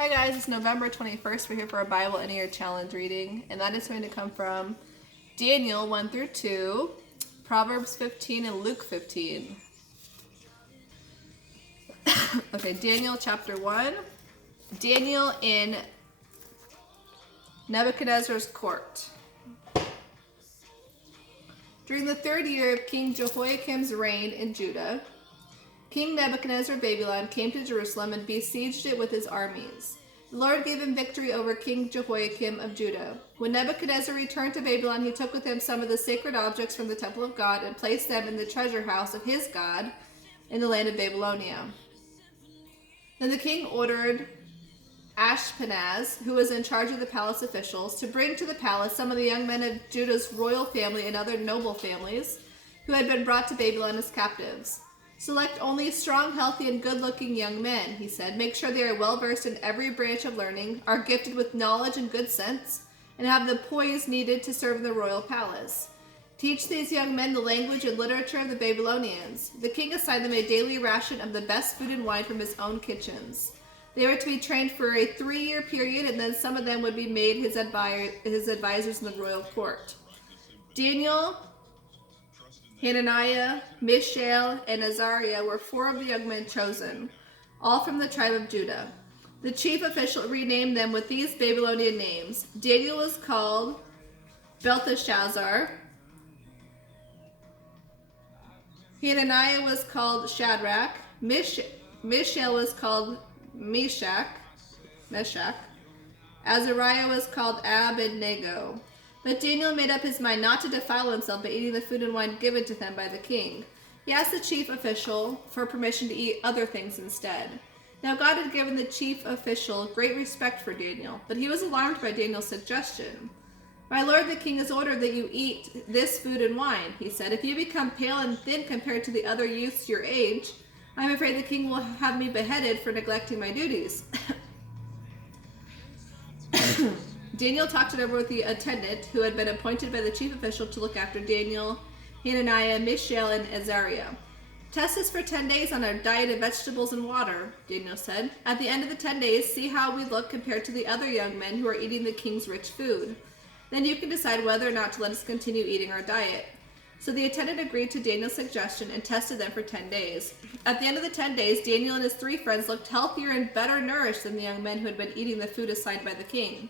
Hi guys, it's November 21st. We're here for a Bible in a Year Challenge reading, and that is going to come from Daniel 1 through 2, Proverbs 15, and Luke 15. Okay, Daniel chapter 1. Daniel in Nebuchadnezzar's court. During the third year of King Jehoiakim's reign in Judah, King Nebuchadnezzar of Babylon came to Jerusalem and besieged it with his armies. The Lord gave him victory over King Jehoiakim of Judah. When Nebuchadnezzar returned to Babylon, he took with him some of the sacred objects from the temple of God and placed them in the treasure house of his God in the land of Babylonia. Then the king ordered Ashpenaz, who was in charge of the palace officials, to bring to the palace some of the young men of Judah's royal family and other noble families who had been brought to Babylon as captives. Select only strong, healthy, and good-looking young men, he said. Make sure they are well-versed in every branch of learning, are gifted with knowledge and good sense, and have the poise needed to serve in the royal palace. Teach these young men the language and literature of the Babylonians. The king assigned them a daily ration of the best food and wine from his own kitchens. They were to be trained for a 3-year period, and then some of them would be made his advisors in the royal court. Daniel, Hananiah, Mishael, and Azariah were 4 of the young men chosen, all from the tribe of Judah. The chief official renamed them with these Babylonian names. Daniel was called Belteshazzar. Hananiah was called Shadrach. Mishael was called Meshach. Azariah was called Abednego. But Daniel made up his mind not to defile himself by eating the food and wine given to him by the king. He asked the chief official for permission to eat other things instead. Now God had given the chief official great respect for Daniel, but he was alarmed by Daniel's suggestion. "My lord the king has ordered that you eat this food and wine," he said. "If you become pale and thin compared to the other youths your age, I am afraid the king will have me beheaded for neglecting my duties." Daniel talked it over with the attendant who had been appointed by the chief official to look after Daniel, Hananiah, Mishael, and Azariah. "Test us for 10 days on our diet of vegetables and water," Daniel said. "At the end of the 10 days, see how we look compared to the other young men who are eating the king's rich food. Then you can decide whether or not to let us continue eating our diet." So the attendant agreed to Daniel's suggestion and tested them for 10 days. At the end of the 10 days, Daniel and his 3 friends looked healthier and better nourished than the young men who had been eating the food assigned by the king.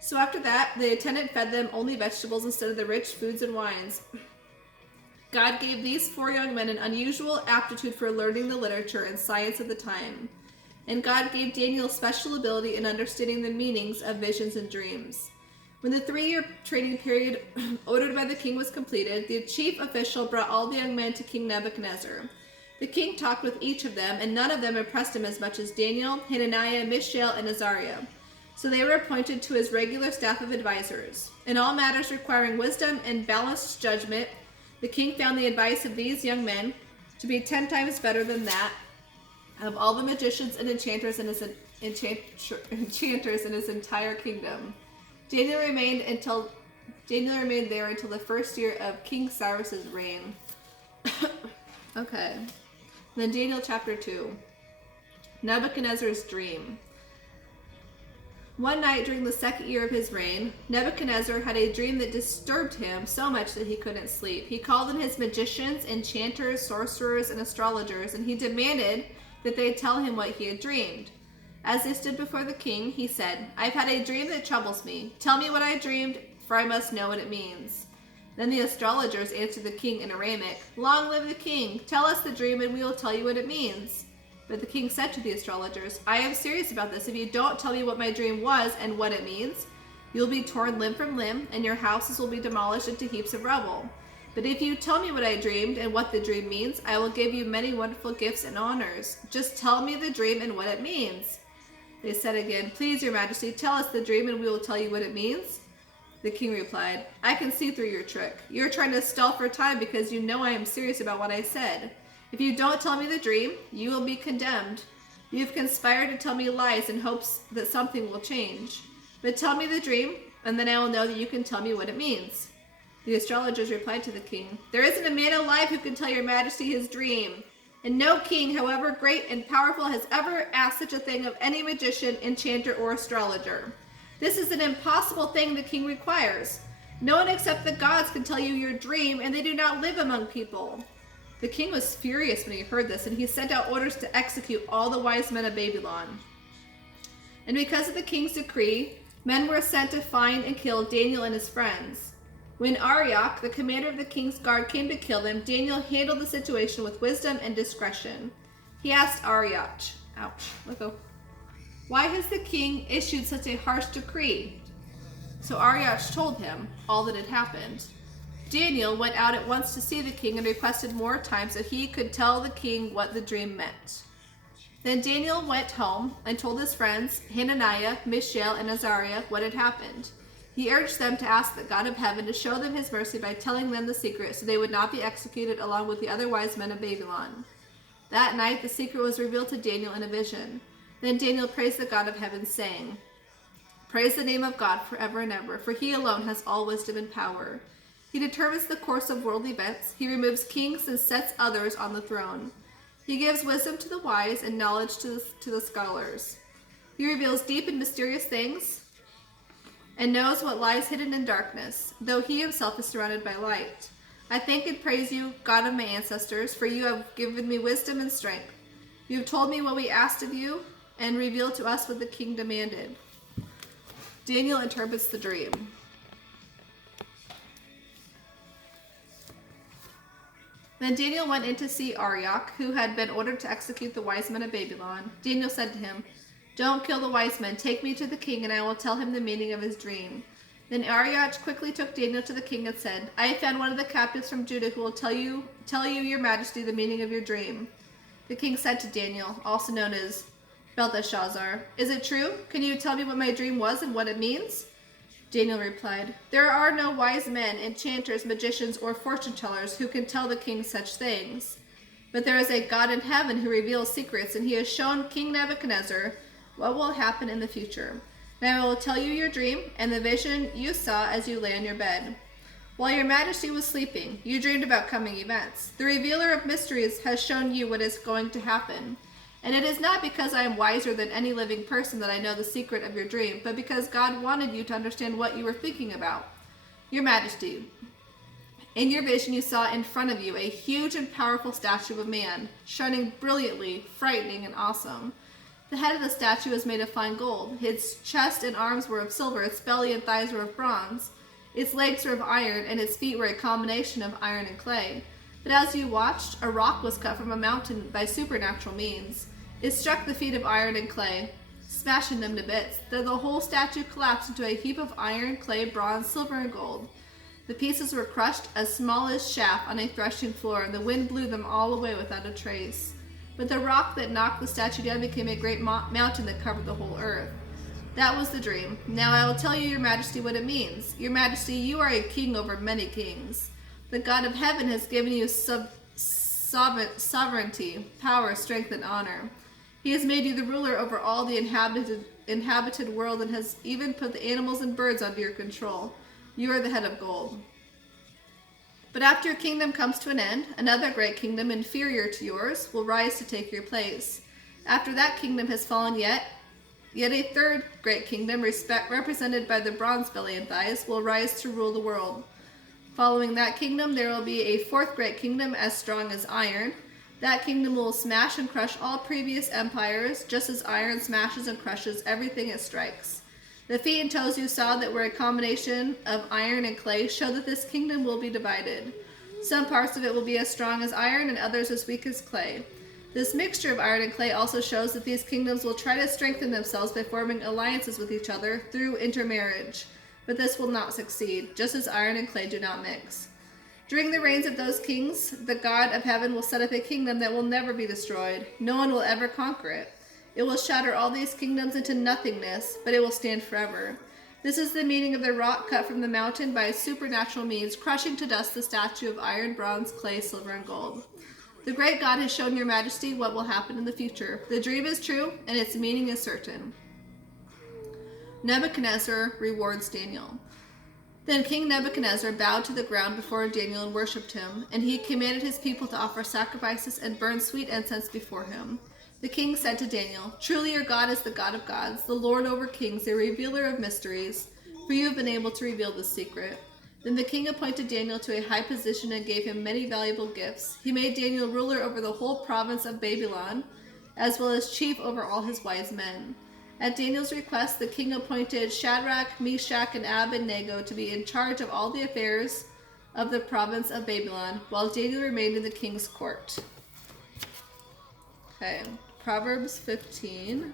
So after that, the attendant fed them only vegetables instead of the rich foods and wines. God gave these 4 young men an unusual aptitude for learning the literature and science of the time. And God gave Daniel special ability in understanding the meanings of visions and dreams. When the 3-year training period ordered by the king was completed, the chief official brought all the young men to King Nebuchadnezzar. The king talked with each of them, and none of them impressed him as much as Daniel, Hananiah, Mishael, and Azariah. So they were appointed to his regular staff of advisors. In all matters requiring wisdom and balanced judgment, the king found the advice of these young men to be 10 times better than that of all the magicians and enchanters in his entire kingdom. Daniel remained there until the first year of King Cyrus's reign. Okay. Then Daniel chapter 2. Nebuchadnezzar's dream. One night during the 2nd year of his reign, Nebuchadnezzar had a dream that disturbed him so much that he couldn't sleep. He called in his magicians, enchanters, sorcerers, and astrologers, and he demanded that they tell him what he had dreamed. As they stood before the king, he said, "I've had a dream that troubles me. Tell me what I dreamed, for I must know what it means." Then the astrologers answered the king in Aramaic, "Long live the king! Tell us the dream and we will tell you what it means." But the king said to the astrologers, "I am serious about this. If you don't tell me what my dream was and what it means, you'll be torn limb from limb, and your houses will be demolished into heaps of rubble. But if you tell me what I dreamed and what the dream means, I will give you many wonderful gifts and honors. Just tell me the dream and what it means." They said again, "Please, your majesty, tell us the dream and we will tell you what it means." The king replied, "I can see through your trick. You're trying to stall for time because you know I am serious about what I said. If you don't tell me the dream, you will be condemned. You have conspired to tell me lies in hopes that something will change. But tell me the dream, and then I will know that you can tell me what it means." The astrologers replied to the king, "There isn't a man alive who can tell your majesty his dream. And no king, however great and powerful, has ever asked such a thing of any magician, enchanter, or astrologer. This is an impossible thing the king requires. No one except the gods can tell you your dream, and they do not live among people." The king was furious when he heard this, and he sent out orders to execute all the wise men of Babylon. And because of the king's decree, men were sent to find and kill Daniel and his friends. When Arioch, the commander of the king's guard, came to kill them, Daniel handled the situation with wisdom and discretion. He asked Arioch, "Why has the king issued such a harsh decree?" So Arioch told him all that had happened. Daniel went out at once to see the king and requested more time so he could tell the king what the dream meant. Then Daniel went home and told his friends, Hananiah, Mishael, and Azariah, what had happened. He urged them to ask the God of heaven to show them his mercy by telling them the secret so they would not be executed along with the other wise men of Babylon. That night the secret was revealed to Daniel in a vision. Then Daniel praised the God of heaven, saying, "Praise the name of God forever and ever, for he alone has all wisdom and power. He determines the course of world events. He removes kings and sets others on the throne. He gives wisdom to the wise and knowledge to the scholars. He reveals deep and mysterious things and knows what lies hidden in darkness, though he himself is surrounded by light. I thank and praise you, God of my ancestors, for you have given me wisdom and strength. You have told me what we asked of you and revealed to us what the king demanded." Daniel interprets the dream. Then Daniel went in to see Arioch, who had been ordered to execute the wise men of Babylon. Daniel said to him, "Don't kill the wise men. Take me to the king, and I will tell him the meaning of his dream." Then Arioch quickly took Daniel to the king and said, "I have found one of the captives from Judah who will tell you, your majesty, the meaning of your dream." The king said to Daniel, also known as Belteshazzar, "Is it true? Can you tell me what my dream was and what it means?" Daniel replied, "There are no wise men, enchanters, magicians, or fortune-tellers who can tell the king such things. But there is a God in heaven who reveals secrets, and he has shown King Nebuchadnezzar what will happen in the future. Now I will tell you your dream and the vision you saw as you lay on your bed. While your majesty was sleeping, you dreamed about coming events. The revealer of mysteries has shown you what is going to happen. And it is not because I am wiser than any living person that I know the secret of your dream, but because God wanted you to understand what you were thinking about. Your majesty, in your vision you saw in front of you a huge and powerful statue of a man, shining brilliantly, frightening, and awesome. The head of the statue was made of fine gold. Its chest and arms were of silver, its belly and thighs were of bronze. Its legs were of iron, and its feet were a combination of iron and clay. But as you watched, a rock was cut from a mountain by supernatural means. It struck the feet of iron and clay, smashing them to bits. Then the whole statue collapsed into a heap of iron, clay, bronze, silver, and gold. The pieces were crushed as small as chaff on a threshing floor, and the wind blew them all away without a trace. But the rock that knocked the statue down became a great mountain that covered the whole earth. That was the dream. Now I will tell you, your majesty, what it means. Your majesty, you are a king over many kings. The God of heaven has given you sovereignty, power, strength, and honor. He has made you the ruler over all the inhabited world and has even put the animals and birds under your control. You are the head of gold. But after your kingdom comes to an end, another great kingdom inferior to yours will rise to take your place. After that kingdom has fallen, yet a third great kingdom, represented by the bronze belly and thighs, will rise to rule the world. Following that kingdom, there will be a fourth great kingdom as strong as iron. That kingdom will smash and crush all previous empires, just as iron smashes and crushes everything it strikes. The feet and toes you saw that were a combination of iron and clay show that this kingdom will be divided. Some parts of it will be as strong as iron and others as weak as clay. This mixture of iron and clay also shows that these kingdoms will try to strengthen themselves by forming alliances with each other through intermarriage. But this will not succeed, just as iron and clay do not mix. During the reigns of those kings, the God of heaven will set up a kingdom that will never be destroyed. No one will ever conquer it. It will shatter all these kingdoms into nothingness, but it will stand forever. This is the meaning of the rock cut from the mountain by supernatural means, crushing to dust the statue of iron, bronze, clay, silver, and gold. The great God has shown your majesty what will happen in the future. The dream is true, and its meaning is certain. Nebuchadnezzar rewards Daniel. Then King Nebuchadnezzar bowed to the ground before Daniel and worshipped him, and he commanded his people to offer sacrifices and burn sweet incense before him. The king said to Daniel, "Truly your God is the God of gods, the Lord over kings, a revealer of mysteries, for you have been able to reveal this secret." Then the king appointed Daniel to a high position and gave him many valuable gifts. He made Daniel ruler over the whole province of Babylon, as well as chief over all his wise men. At Daniel's request, the king appointed Shadrach, Meshach, and Abednego to be in charge of all the affairs of the province of Babylon, while Daniel remained in the king's court. Okay, Proverbs 15.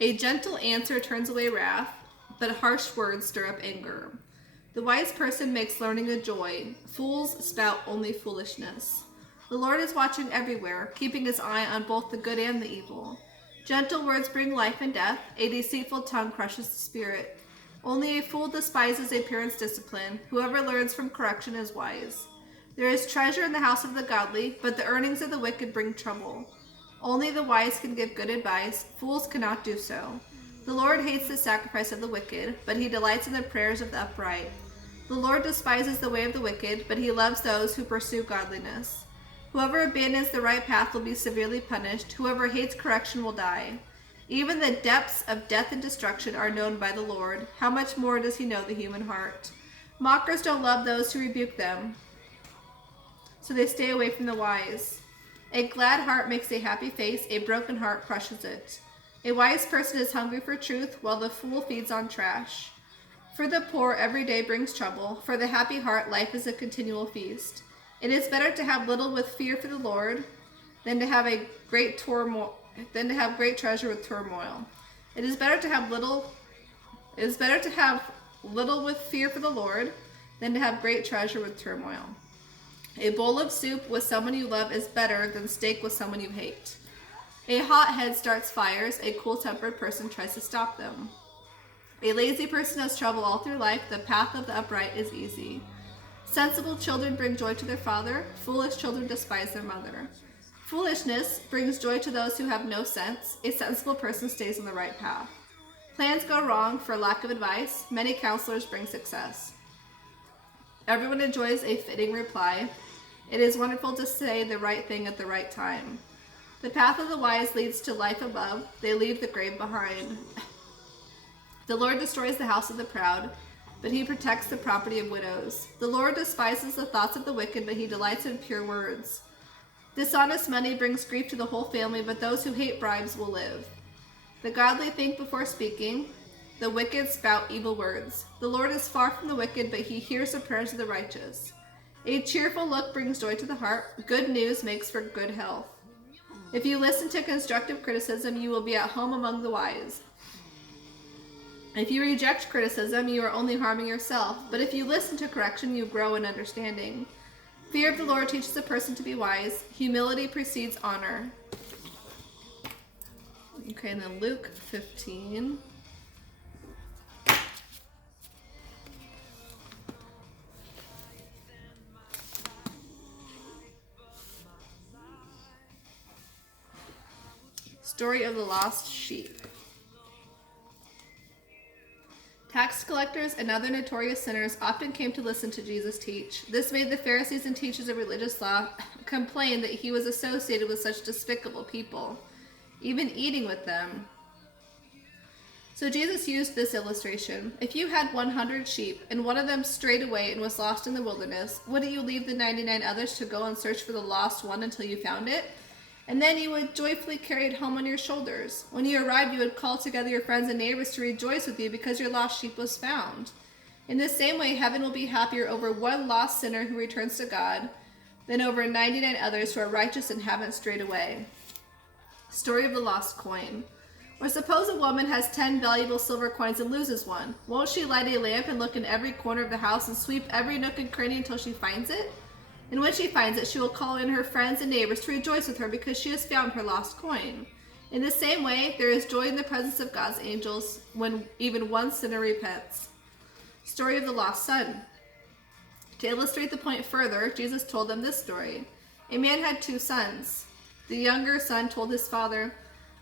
A gentle answer turns away wrath, but harsh words stir up anger. The wise person makes learning a joy. Fools spout only foolishness. The Lord is watching everywhere, keeping his eye on both the good and the evil. Gentle words bring life and death. A deceitful tongue crushes the spirit. Only a fool despises a parent's discipline. Whoever learns from correction is wise. There is treasure in the house of the godly, but the earnings of the wicked bring trouble. Only the wise can give good advice. Fools cannot do so. The Lord hates the sacrifice of the wicked, but he delights in the prayers of the upright. The Lord despises the way of the wicked, but he loves those who pursue godliness. Whoever abandons the right path will be severely punished. Whoever hates correction will die. Even the depths of death and destruction are known by the Lord. How much more does he know the human heart? Mockers don't love those who rebuke them, so they stay away from the wise. A glad heart makes a happy face. A broken heart crushes it. A wise person is hungry for truth, while the fool feeds on trash. For the poor, every day brings trouble. For the happy heart, life is a continual feast. It is better to have little with fear for the Lord than to have great treasure with turmoil. It is better to have little with fear for the Lord than to have great treasure with turmoil. A bowl of soup with someone you love is better than steak with someone you hate. A hot head starts fires. A cool-tempered person tries to stop them. A lazy person has trouble all through life. The path of the upright is easy. Sensible children bring joy to their father. Foolish children despise their mother. Foolishness brings joy to those who have no sense. A sensible person stays on the right path. Plans go wrong for lack of advice. Many counselors bring success. Everyone enjoys a fitting reply. It is wonderful to say the right thing at the right time. The path of the wise leads to life above. They leave the grave behind. The Lord destroys the house of the proud, but he protects the property of widows. The Lord despises the thoughts of the wicked, but he delights in pure words. Dishonest money brings grief to the whole family, but those who hate bribes will live. The godly think before speaking. The wicked spout evil words. The Lord is far from the wicked, but he hears the prayers of the righteous. A cheerful look brings joy to the heart. Good news makes for good health. If you listen to constructive criticism, you will be at home among the wise. If you reject criticism, you are only harming yourself. But if you listen to correction, you grow in understanding. Fear of the Lord teaches a person to be wise. Humility precedes honor. Okay, and then Luke 15. Story of the lost sheep. Tax collectors and other notorious sinners often came to listen to Jesus teach. This made the Pharisees and teachers of religious law complain that he was associated with such despicable people, even eating with them. So Jesus used this illustration. If you had 100 sheep and one of them strayed away and was lost in the wilderness, wouldn't you leave the 99 others to go and search for the lost one until you found it? And then you would joyfully carry it home on your shoulders. When you arrived, you would call together your friends and neighbors to rejoice with you because your lost sheep was found. In the same way, heaven will be happier over one lost sinner who returns to God than over 99 others who are righteous and haven't strayed away. Story of the lost coin. Or suppose a woman has 10 valuable silver coins and loses one. Won't she light a lamp and look in every corner of the house and sweep every nook and cranny until she finds it? And when she finds it, she will call in her friends and neighbors to rejoice with her because she has found her lost coin. In the same way, there is joy in the presence of God's angels when even one sinner repents. Story of the lost son. To illustrate the point further, Jesus told them this story. A man had 2 sons. The younger son told his father,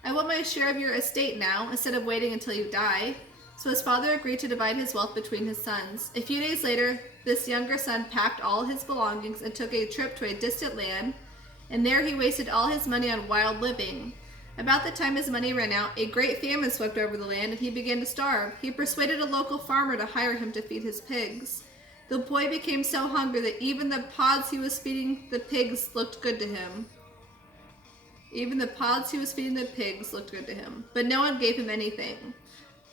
I want my share of your estate now, instead of waiting until you die. So his father agreed to divide his wealth between his sons. A few days later, this younger son packed all his belongings and took a trip to a distant land, and there he wasted all his money on wild living. About the time his money ran out, a great famine swept over the land and he began to starve. He persuaded a local farmer to hire him to feed his pigs. The boy became so hungry that even the pods he was feeding the pigs looked good to him. But no one gave him anything.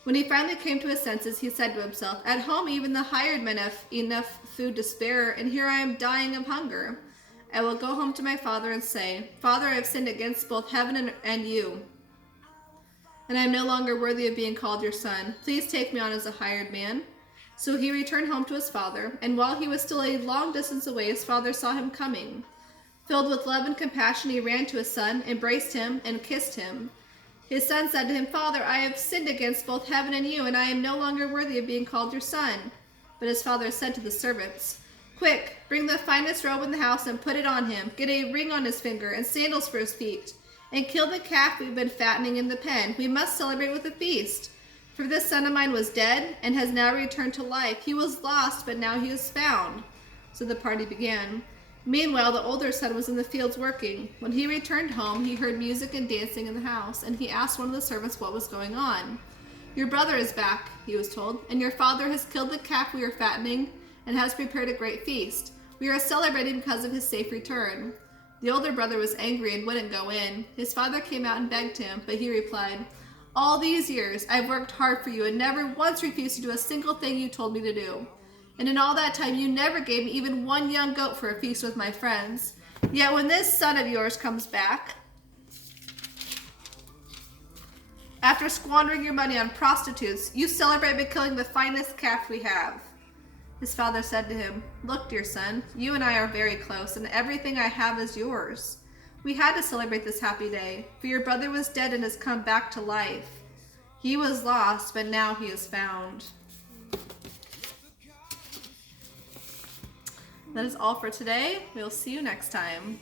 When he finally came to his senses, he said to himself, At home even the hired men have enough food to spare, and here I am dying of hunger. I will go home to my father and say, Father, I have sinned against both heaven and you, and I am no longer worthy of being called your son. Please take me on as a hired man. So he returned home to his father, and while he was still a long distance away, his father saw him coming. Filled with love and compassion, he ran to his son, embraced him, and kissed him. His son said to him, Father, I have sinned against both heaven and you, and I am no longer worthy of being called your son. But his father said to the servants, Quick, bring the finest robe in the house and put it on him. Get a ring on his finger and sandals for his feet. And kill the calf we've been fattening in the pen. We must celebrate with a feast. For this son of mine was dead and has now returned to life. He was lost, but now he is found. So the party began. Meanwhile, the older son was in the fields working. When he returned home, he heard music and dancing in the house, and he asked one of the servants what was going on. Your brother is back, he was told, and your father has killed the calf we are fattening and has prepared a great feast. We are celebrating because of his safe return. The older brother was angry and wouldn't go in. His father came out and begged him, but he replied, All these years I've worked hard for you and never once refused to do a single thing you told me to do. And in all that time you never gave me even one young goat for a feast with my friends. Yet when this son of yours comes back, after squandering your money on prostitutes, you celebrate by killing the finest calf we have. His father said to him, Look, dear son, you and I are very close, and everything I have is yours. We had to celebrate this happy day, for your brother was dead and has come back to life. He was lost, but now he is found. That is all for today. We'll see you next time.